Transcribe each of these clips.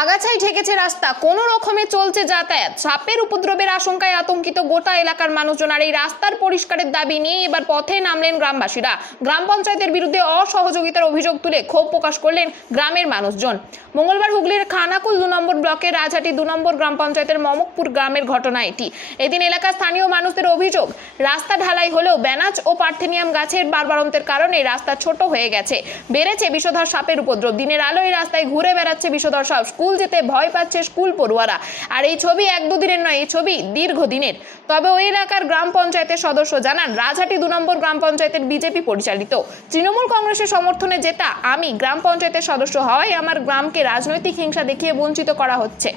আগাছায় ঠেকেছে রাস্তা, কোনো রকমে চলছে যাতায়াত। সাপের উপদ্রবের আশঙ্কায় আতঙ্কিত গোটা এলাকার মানুষজন। আর এই রাস্তার পরিষ্কারের দাবি নিয়ে এবার পথে নামলেন গ্রামবাসীরা। গ্রাম পঞ্চায়েতের বিরুদ্ধে অসহযোগিতার অভিযোগ তুলে ক্ষোভ প্রকাশ করলেন গ্রামের মানুষজন। মঙ্গলবার হুগলির খানাকুল 2 নম্বর ব্লকের রাজহাটি 2 নম্বর গ্রাম পঞ্চায়েতের মমকপুর গ্রামের ঘটনা এটি। এদিন এলাকার স্থানীয় মানুষদের অভিযোগ, রাস্তা ঢালাই হলেও ব্যানাচ ও পার্থেনিয়াম গাছের বাড়বাড়ন্তের কারণে রাস্তা ছোট হয়ে গেছে। বেড়েছে বিষধর সাপের উপদ্রব। দিনের আলোয় রাস্তায় ঘুরে বেড়াচ্ছে বিষধর সাপ। স্কুল যেতে ভয় পাচ্ছে স্কুল পড়ুয়ারা। আর এই ছবি 1-2 দিনের নয়, এই ছবি দীর্ঘদিনের। তবে ওই এলাকার গ্রাম পঞ্চায়েতের সদস্য জানান, রাজহাটি 2 নম্বর গ্রাম পঞ্চায়েতের বিজেপি পরিচালিত। তৃণমূল কংগ্রেসের সমর্থনে জেতা আমি গ্রাম পঞ্চায়েতের সদস্য হওয়ায় আমার গ্রামকে রাজনৈতিক হিংসা দেখিয়ে বঞ্চিত করা হচ্ছে।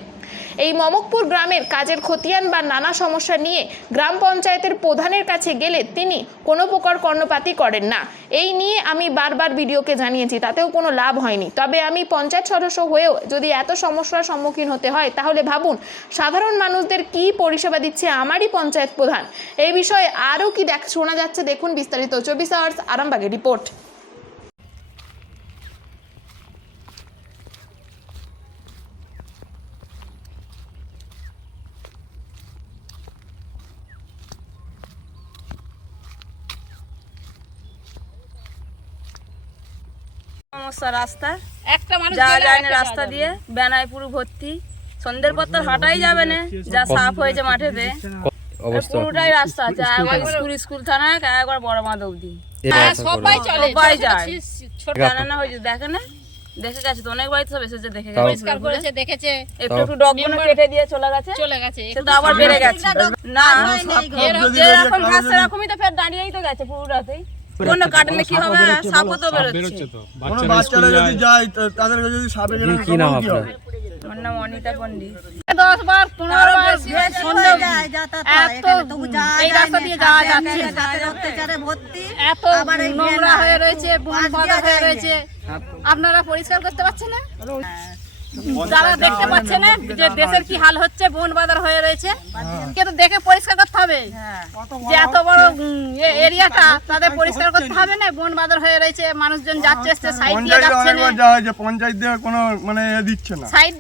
এই মমকপুর গ্রামের কাজের খতিয়ান বা নানা সমস্যা নিয়ে গ্রাম পঞ্চায়েতের প্রধানের কাছে গেলে তিনি কোনো প্রকার কর্ণপাতই করেন না। এই নিয়ে আমি বারবার বিডিওকে জানিয়েছি, তাতেও কোনো লাভ হয়নি। তবে আমি পঞ্চায়েত সদস্য হয়েও যদি এত সমস্যার সম্মুখীন হতে হয়, তাহলে ভাবুন সাধারণ মানুষদের কি পরিষেবা দিচ্ছে আমারই পঞ্চায়েত প্রধান। এই বিষয়ে আরও কি শোনা যাচ্ছে দেখুন বিস্তারিত। 24 আওয়ার্স আরামবাগের রিপোর্ট। সমস্যা রাস্তা একটা মানুষ যাওয়া গেলে যায় না, আরেকটা রাস্তা যাওয়া দিয়ে বেনায় পুরো ভর্তি। সন্ধ্যের পর তো হাঁটাই যাবে না, যা সাফ হয়েছে মাঠেতে। পুরোটাই রাস্তা আছে, একবার স্কুল থানা একবার বড় মাঠ অব্দি হ্যাঁ, সবাই চলে, সবাই যায়। ছোট জানা না হয়েছে, দেখে না, দেখে গেছে তো অনেক বাড়িতে সব এসেছে, দেখে গেছে, পরিষ্কার করেছে, দেখেছে, একটু একটু ডগগুলো কেটে দিয়ে চলে গেছে, সে তো আবার বেড়ে গেছে। না যেরকম ঘাস সেরকমই তো ফের দাঁড়িয়েই তো গেছে পুরোটাতেই। কোনো কাটলে কি হবে, সাপও তো বেরোচ্ছে। কোনো বাচ্চারা যদি যায় তাদেরকে যদি সাপে গেলে কি নাম আপনার? আমার নাম অনিতা পন্ডিত। 10 বার 15 বার সন্ধ্যে এই রাস্তা দিয়ে যাওয়া যাচ্ছে, এত নোংরা হয়ে রয়েছে, বন বাঁধা হয়ে রয়েছে। আপনারা পরিষ্কার করতে পারছেন না? যারা দেখতে পাচ্ছে না যে দেশের কি হাল হচ্ছে, বন বাঁধার হয়ে রয়েছে, কিন্তু দেখে পরিষ্কার করতে হবে। যে এত বড় এরিয়াটা তাদের পরিষ্কার করতে হবে না, বন বাঁধার হয়ে রয়েছে, মানুষজন যাচ্ছে আসছে, সাইড দিয়ে যাচ্ছে না, পঞ্চায়েত দিয়ে কোনো মানে দিচ্ছে না, সাইড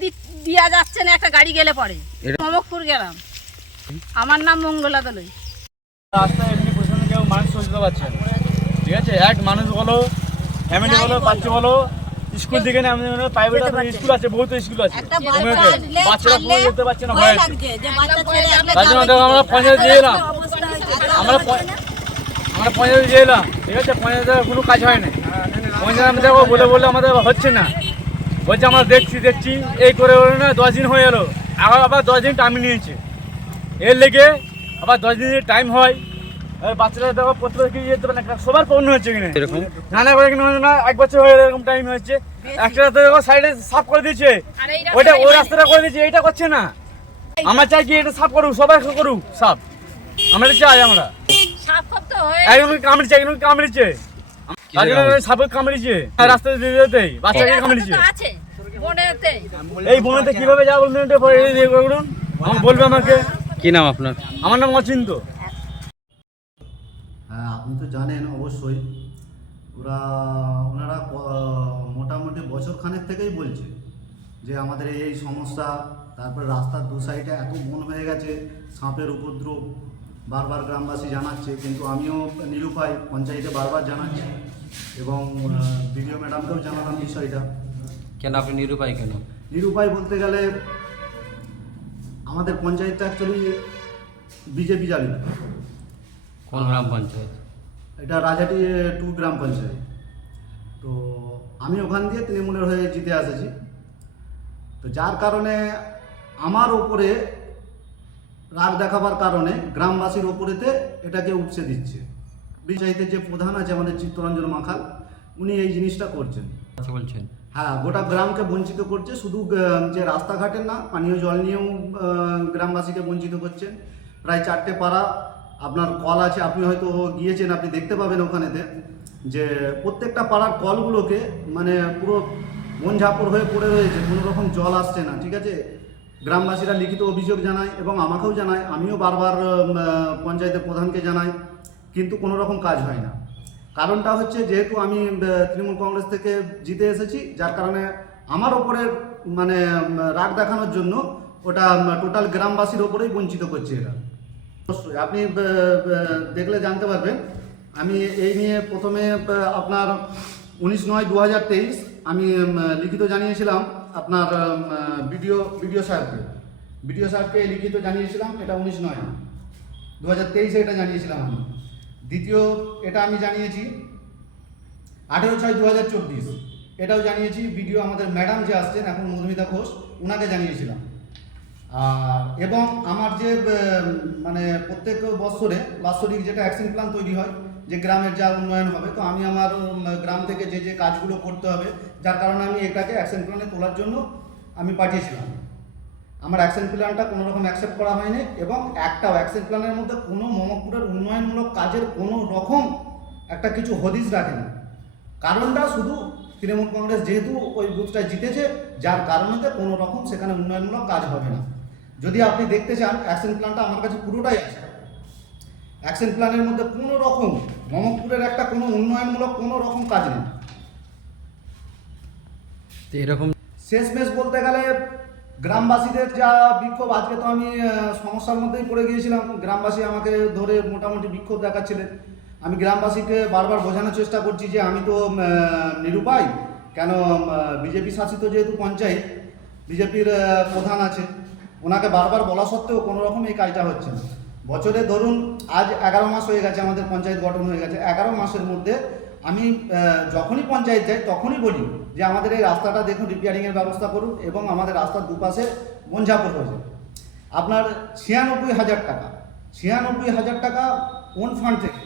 দিয়া যাচ্ছে না, একটা গাড়ি গেলে পরে। মমকপুর গেলাম, আমার নাম মঙ্গলা দলই। রাস্তায় এমনি প্রশাসন কেউ মানুষ চলতে পারছে না, ঠিক আছে। এক মানুষ বলো, ফ্যামিলি বলো, বাচ্চা বলো, স্কুল থেকে না প্রাইভেট স্কুল আছে, বহুত স্কুল আছে, বাচ্চারা পুরো যেতে পারছে না, ভয় আছে। তার জন্য আমরা পঞ্চায়েত দিয়ে এলাম, আমরা পঞ্চায়েত দিয়ে এলাম, ঠিক আছে। পঞ্চায়েতের কোনো কাজ হয় না, পঞ্চায়েত আমাদের বলে বলে আমাদের হচ্ছে না, বলছে আমরা দেখছি এই করে না 10 দিন হয়ে গেলো, আবার 10 দিন টাইম নিয়েছে। এর লেগে আবার 10 দিনের টাইম হয়, বাচ্চারা দেখো প্রত্যেকে যেতে পারে না, সবার পণ্য হচ্ছে কিনা এরকম নানা করে কিনা না, 1 বছর হয়ে এরকম টাইম হচ্ছে। একটা রাস্তা দেখো সাইডে সাফ করে দিয়েছে, ওইটা ওই রাস্তাটা করে দিয়েছে, এইটা করছে না। আমরা চাই কি এটা সাফ করুক, সবাই করুক সাফ, আমরা চাই। আমরা একদম কামড়িছে, একদম কামড়িছে, সাপে কামড়িছে, রাস্তায় যেতে বাচ্চাকে কামড়িছে। এই বনেতে কিভাবে যাবো বলুন, আমার বলবে আমাকে। কি নাম আপনার? আমার নাম অচিন্ত। হ্যাঁ, আপনি তো জানেন অবশ্যই, ওনারা মোটামুটি বছরখানেক থেকেই বলছে যে আমাদের এই সমস্যা। তারপরে রাস্তার 2 সাইডে এত বন হয়ে গেছে, সাপের উপদ্রব বারবার গ্রামবাসী জানাচ্ছে, কিন্তু আমিও নিরুপায়, পঞ্চায়েতে বারবার জানাচ্ছি এবং বিডিও ম্যাডামকেও জানালাম বিষয়টা। কেন আপনি নিরুপায় কেন? নিরুপায় বলতে গেলে আমাদের পঞ্চায়েতটা অ্যাকচুয়ালি বিজেপি চালিত। কোন গ্রাম পঞ্চায়েত? এটা রাজহাটি 2 গ্রাম পঞ্চায়েত। তো আমি ওখান দিয়ে তৃণমূলের হয়ে জিতে এসেছি, তো যার কারণে আমার ওপরে রাগ দেখাবার কারণে গ্রামবাসীর ওপরেতে এটাকে উপসে দিচ্ছে। পঞ্চায়েতের যে প্রধান আছে আমাদের চিত্তরঞ্জন মাখাল, উনি এই জিনিসটা করছেন। বলছেন হ্যাঁ, গোটা গ্রামকে বঞ্চিত করছে, শুধু যে রাস্তাঘাটের না, পানীয় জল নিয়েও গ্রামবাসীকে বঞ্চিত করছেন। প্রায় 4টে পাড়া আপনার কল আছে, আপনি হয়তো গিয়েছেন, আপনি দেখতে পাবেন ওখানেতে যে প্রত্যেকটা পাড়ার কলগুলোকে মানে পুরো বন ঝাপড় হয়ে পড়ে রয়েছে, কোনো রকম জল আসছে না, ঠিক আছে। গ্রামবাসীরা লিখিত অভিযোগ জানায় এবং আমাকেও জানায়, আমিও বারবার পঞ্চায়েতের প্রধানকে জানাই, কিন্তু কোনো রকম কাজ হয় না। কারণটা হচ্ছে যেহেতু আমি তৃণমূল কংগ্রেস থেকে জিতে এসেছি, যার কারণে আমার ওপরের মানে রাগ দেখানোর জন্য ওটা টোটাল গ্রামবাসীর ওপরেই বঞ্চিত করছে এরা। অবশ্যই আপনি দেখলে জানতে পারবেন। আমি এই নিয়ে প্রথমে আপনার 19/9/2023 আমি লিখিত জানিয়েছিলাম আপনার বিডিও সাহেবকে লিখিত জানিয়েছিলাম। এটা 19/9/2023 এটা জানিয়েছিলাম আমি। দ্বিতীয় এটা আমি জানিয়েছি 18/6/2024, এটাও জানিয়েছি। ভিডিও আমাদের ম্যাডাম যে আসছেন এখন মধুমিতা ঘোষ, ওনাকে জানিয়েছিলাম। এবং আমার যে মানে প্রত্যেক বছরে বাৎসরিক যেটা অ্যাকশন প্ল্যান তৈরি হয় যে গ্রামের যা উন্নয়ন হবে, তো আমি আমার গ্রাম থেকে যে যে কাজগুলো করতে হবে, যার কারণে আমি এটাকে অ্যাকশন প্ল্যানে তোলার জন্য আমি পাঠিয়েছিলাম। আমার অ্যাকশন প্ল্যানটা কোনো রকম অ্যাকসেপ্ট করা হয়নি এবং একটাও অ্যাকশন প্ল্যানের মধ্যে কোনো মমপুরের উন্নয়নমূলক কাজের কোনো রকম একটা কিছু হদিশ রাখে না। কারণটা শুধু তৃণমূল কংগ্রেস যেহেতু ওই বুথটায় জিতেছে, যার কারণেতে কোনো রকম সেখানে উন্নয়নমূলক কাজ হবে না। যদি আপনি দেখতে চান অ্যাকশন প্ল্যানটা আমার কাছে পুরোটাই আছে। অ্যাকশন প্ল্যানের মধ্যে কোনো রকম মমপুরের একটা কোনো উন্নয়নমূলক কোনো রকম কাজ নেই। তো এরকম শেষমেশ বলতে গেলে গ্রামবাসীদের যা বিক্ষোভ, আজকে তো আমি সমস্যার মধ্যেই পড়ে গিয়েছিলাম। গ্রামবাসী আমাকে ধরে মোটামুটি বিক্ষোভ দেখাচ্ছিলেন। আমি গ্রামবাসীকে বারবার বোঝানোর চেষ্টা করছি যে আমি তো নিরুপায়, কেন বিজেপি শাসিত যেহেতু পঞ্চায়েত, বিজেপির প্রধান আছে, ওনাকে বারবার বলা সত্ত্বেও কোনো রকম এই কাজটা হচ্ছে না। বছরে ধরুন আজ 11 মাস হয়ে গেছে আমাদের পঞ্চায়েত গঠন হয়ে গেছে। 11 মাসের মধ্যে আমি যখনই পঞ্চায়েত যাই তখনই বলি যে আমাদের এই রাস্তাটা দেখুন, রিপেয়ারিংয়ের ব্যবস্থা করুন এবং আমাদের রাস্তার দুপাশে বনঝাপড় হয়েছে। আপনার 96,000 টাকা ওন ফান্ড থেকে,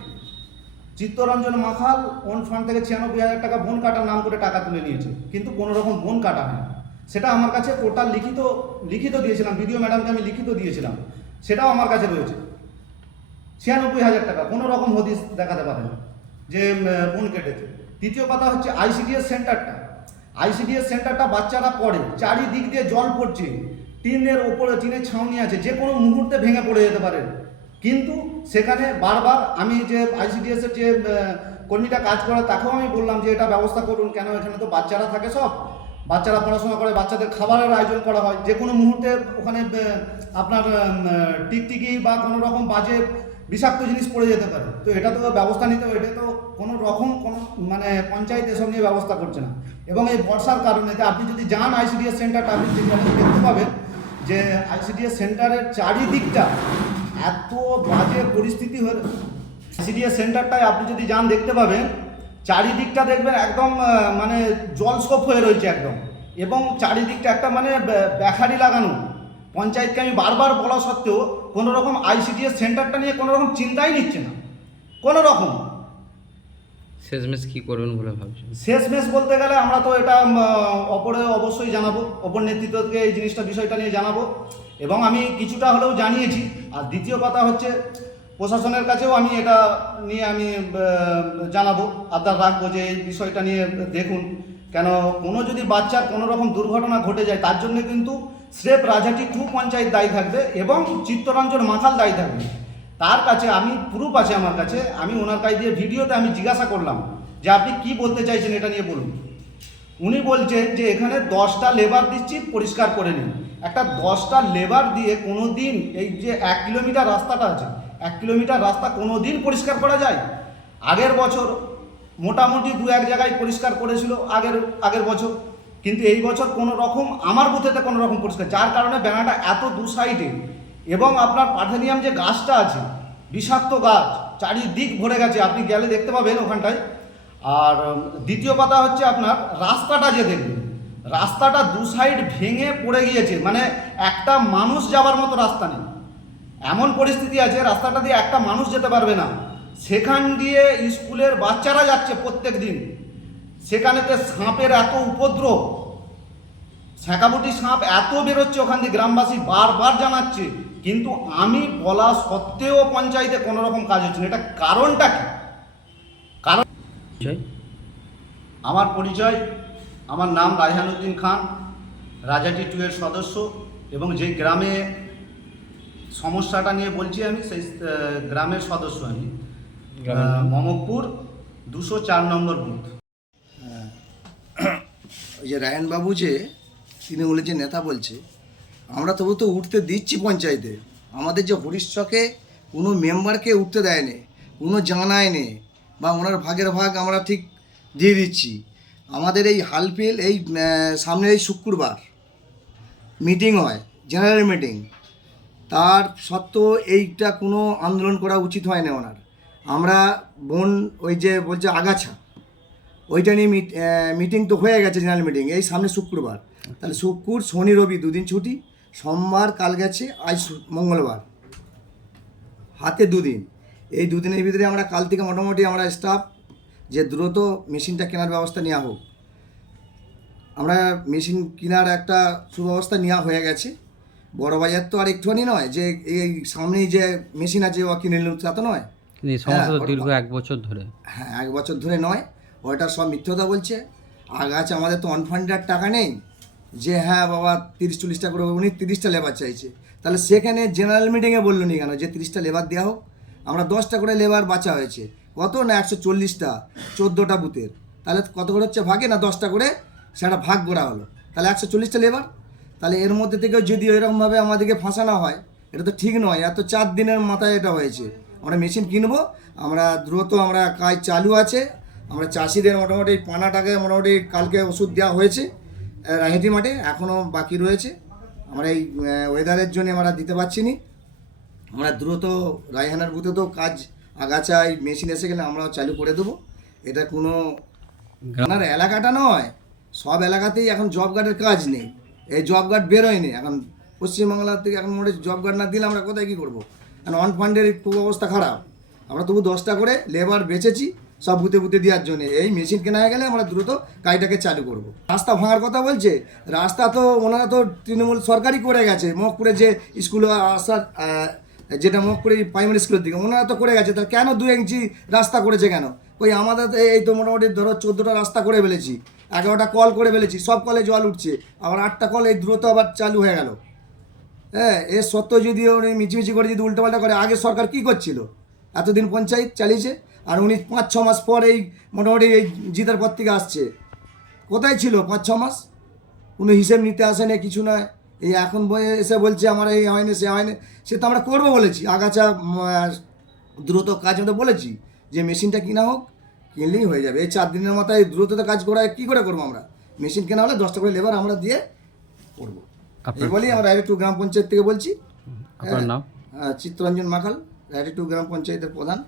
চিত্তরঞ্জন মাখাল ওন ফান্ড থেকে 96,000 টাকা বন কাটার নাম করে টাকা তুলে নিয়েছে, কিন্তু কোনো রকম বন কাটা হয় না। সেটা আমার কাছে টোটাল লিখিত দিয়েছিলাম, ভিডিও ম্যাডামকে আমি লিখিত দিয়েছিলাম, সেটাও আমার কাছে রয়েছে। 96,000 টাকা কোনো রকম হদিশ দেখাতে পারে না যে বন কেটেছে। দ্বিতীয় কথা হচ্ছে আইসিডিএস সেন্টারটা বাচ্চারা পড়ে, চারিদিক দিয়ে জল পড়ছে, টিনের ওপরে টিনের ছাউনি আছে, যে কোনো মুহূর্তে ভেঙে পড়ে যেতে পারে। কিন্তু সেখানে বারবার আমি যে আইসিডিএসের যে কর্মীটা কাজ করে তাকেও আমি বললাম যে এটা ব্যবস্থা করুন, কেন এখানে তো বাচ্চারা থাকে, সব বাচ্চারা পড়াশোনা করে, বাচ্চাদের খাবারের আয়োজন করা হয়, যে কোনো মুহূর্তে ওখানে আপনার টিকটিকি বা কোনো রকম বাজে বিষাক্ত জিনিস পড়ে যেতে পারে। তো এটা তো ব্যবস্থা নিতে হবে, এটা তো কোনো রকম কোনো মানে পঞ্চায়েত এসব নিয়ে ব্যবস্থা করছে না। এবং এই বর্ষার কারণে আপনি যদি যান আইসিডিএস সেন্টারটা, আপনি দেখতে পাবেন যে আইসিডিএস সেন্টারের চারিদিকটা এত বাজে পরিস্থিতি হয়ে, আইসিডিএস সেন্টারটায় আপনি যদি যান দেখতে পাবেন চারিদিকটা দেখবেন একদম মানে জলস্কোপ হয়ে রয়েছে একদম, এবং চারিদিকটা একটা মানে ব্যাখারি লাগানো। পঞ্চায়েতকে আমি বারবার বলা সত্ত্বেও কোনো রকম আইসিডিএস সেন্টারটা নিয়ে কোনো রকম চিন্তাই নিচ্ছে না কোনো রকম। শেষমেশ কি করবেন বলে ভাবছেন? শেষমেশ বলতে গেলে আমরা তো এটা অপরে অবশ্যই জানাবো, অপর নেতৃত্বকে এই বিষয়টা নিয়ে জানাবো, এবং আমি কিছুটা হলেও জানিয়েছি। আর দ্বিতীয় কথা হচ্ছে প্রশাসনের কাছেও আমি এটা নিয়ে আমি জানাবো, আবদার রাখবো যে এই বিষয়টা নিয়ে দেখুন, কেন কোনো যদি বাচ্চার কোনো রকম দুর্ঘটনা ঘটে যায় তার জন্য কিন্তু স্রেফ রাজাটি 2 পঞ্চায়েত দায়ী থাকবে এবং চিত্তরঞ্জন মাখাল দায়ী থাকবে। তার কাছে আমি প্রুফ আছে আমার কাছে, আমি ওনার কাছে দিয়ে ভিডিওতে আমি জিজ্ঞাসা করলাম যে আপনি কি বলতে চাইছেন এটা নিয়ে বলুন। উনি বলছেন যে এখানে 10টা লেবার দিচ্ছি, পরিষ্কার করে নিন। একটা 10টা লেবার দিয়ে কোনো দিন এই যে 1 কিলোমিটার রাস্তাটা আছে, 1 কিলোমিটার রাস্তা কোনো দিন পরিষ্কার করা যায়? আগের বছর মোটামুটি 2-1 জায়গায় পরিষ্কার করেছিল আগের বছর, কিন্তু এই বছর কোনো রকম আমার বুথেতে কোনো রকম পরিষ্কার, যার কারণে ব্যানারটা এত দু সাইডে, এবং আপনার পার্থেনিয়াম যে গাছটা আছে বিষাক্ত গাছ চারিদিক ভরে গেছে, আপনি গেলে দেখতে পাবেন ওখানটায়। আর দ্বিতীয় কথা হচ্ছে আপনার রাস্তাটা যে দেখবেন, রাস্তাটা দু সাইড ভেঙে পড়ে গিয়েছে, মানে একটা মানুষ যাওয়ার মতো রাস্তা নেই, এমন পরিস্থিতি আছে রাস্তাটা দিয়ে একটা মানুষ যেতে পারবে না। সেখান দিয়ে স্কুলের বাচ্চারা যাচ্ছে প্রত্যেক দিন, সেখানেতে সাপের এত উপদ্রব, ছ্যাঁকাবুটি সাপ এত বেরোচ্ছে ওখান দিয়ে, গ্রামবাসী বারবার জানাচ্ছে, কিন্তু আমি বলা সত্ত্বেও পঞ্চায়েতে কোনো রকম কাজ হচ্ছে না। এটা কারণটা কি? কারণ আমার পরিচয়, আমার নাম রায়হানুদ্দিন খান, রাজাটি 2 এর সদস্য, এবং যে গ্রামে সমস্যাটা নিয়ে বলছি আমি সেই গ্রামের সদস্য আমি, মমকপুর 204 নম্বর বুথ। ওই যে রায়নবাবু যে তৃণমূলের যে নেতা বলছে, আমরা তবু তো উঠতে দিচ্ছি পঞ্চায়েতে। আমাদের যে হরিশ্চকে কোনো মেম্বারকে উঠতে দেয়নি, কোনো জানায়নি, বা ওনার ভাগের ভাগ আমরা ঠিক দিয়ে দিচ্ছি। আমাদের এই হালফিল এই সামনের এই শুক্রবার মিটিং হয়, জেনারেল মিটিং, তার সত্ত্বেও এইটা কোনো আন্দোলন করা উচিত হয় না ওনার। আমরা বোন ওই যে বলছে আগাছা, ওইটা নিয়ে মিটিং তো হয়ে গেছে, জেনারেল মিটিং এই সামনে শুক্রবার। তাহলে শুক্র শনি রবি দুদিন ছুটি, সোমবার কাল গেছে, আজ মঙ্গলবার, হাতে দুদিন। এই দুদিনের ভিতরে আমরা কাল থেকে মোটামুটি আমরা স্টাফ যে দ্রুত মেশিনটা কেনার ব্যবস্থা নেওয়া হোক। আমরা মেশিন কেনার একটা সুব্যবস্থা নেওয়া হয়ে গেছে। বড় বাজার তো আর একটুখানি নয় যে এই সামনেই যে মেশিন আছে ও কিনে নিল, তা তো নয়। কিন্তু এই সমস্যা তো দীর্ঘ 1 বছর ধরে। হ্যাঁ, 1 বছর ধরে নয়, ওইটা সব মিথ্যতা বলছে। আগাছে আমাদের তো অনফান্ডেড টাকা নেই যে হ্যাঁ বাবা 30-40টা করে, উনি 30টা লেবার চাইছে। তাহলে সেখানে জেনারেল মিটিংয়ে বললো নি কেন যে 30টা লেবার দেওয়া হোক? আমরা 10টা করে লেবার বাঁচা হয়েছে, কত না 140টা, 14টা বুথের। তাহলে কত করে হচ্ছে ভাগে? না 10টা করে সেটা ভাগ করা হলো, তাহলে 140টা লেবার। তাহলে এর মধ্যে থেকে যদি এরকমভাবে আমাদেরকে ফাঁসানো হয়, এটা তো ঠিক নয়। এত 4 দিনের মাথায় এটা হয়েছে। আমরা মেশিন কিনবো, আমরা দ্রুত আমরা কাজ চালু আছে। আমরা চাষিদের মোটামুটি পানাটাকে মোটামুটি কালকে ওষুধ দেওয়া হয়েছে রাহেটি মাঠে, এখনও বাকি রয়েছে। আমরা এই ওয়েদারের জন্য আমরা দিতে পারছি না। আমরা দ্রুত রায়হানার বুথে তো কাজ আগাছায় মেশিন এসে গেলে আমরা চালু করে দেবো। এটা কোনো আপনার এলাকাটা নয়, সব এলাকাতেই এখন জব কার্ডের কাজ নেই। এই জব কার্ড বেরোয়নি এখন পশ্চিমবাংলার থেকে। এখন মোটে জব কার্ড না দিলে আমরা কোথায় কী করবো? এখন অন ফান্ডের খুব অবস্থা খারাপ। আমরা তবু 10টা করে লেবার বেচেছি সব বুথে বুথে দেওয়ার জন্য। এই মেশিন কেনা হয়ে গেলে আমরা দ্রুত কাজটাকে চালু করব। রাস্তা ভাঙার কথা বলছে, রাস্তা তো ওনারা তো তৃণমূল সরকারই করে গেছে। মহকুরে যে স্কুলে আসার যেটা মহকুরে প্রাইমারি স্কুলের দিকে ওনারা তো করে গেছে, তার কেন 2 ইঞ্চি রাস্তা করেছে কেন? ওই আমাদের এই তো মোটামুটি ধরো 14টা রাস্তা করে ফেলেছি, 11টা কল করে ফেলেছি, সব কলে জল উঠছে, আবার 8টা কল এই দ্রুত আবার চালু হয়ে গেল। হ্যাঁ, এর সত্ত্বেও যদি উনি মিছিমিছি করে যদি উল্টোপাল্টা করে, আগে সরকার কী করছিল? এতদিন পঞ্চায়েত চালিয়েছে, আর উনি 5-6 মাস পর এই মোটামুটি এই জিতার পর থেকে আসছে। কোথায় ছিল 5-6 মাস? কোনো হিসেব নিতে আসে না, কিছু নয়। এই এখন এসে বলছে আমার এই হয়নি সে হয়নি। সে তো আমরা করবো বলেছি, আগাছা দ্রুত কাজ আমরা বলেছি যে মেশিনটা কিনা হোক, কিনলেই হয়ে যাবে। এই 4 দিনের মাথায় দ্রুত কাজ করা কী করে করবো আমরা? মেশিন কেনা হলে 10টা করে লেবার আমরা দিয়ে করবো। এই বলেই আমরা রায়হাটি 2 গ্রাম পঞ্চায়েত থেকে বলছি। আপনার নাম? চিত্তরঞ্জন মাখাল, রায়হাটি 2 গ্রাম পঞ্চায়েতের প্রধান।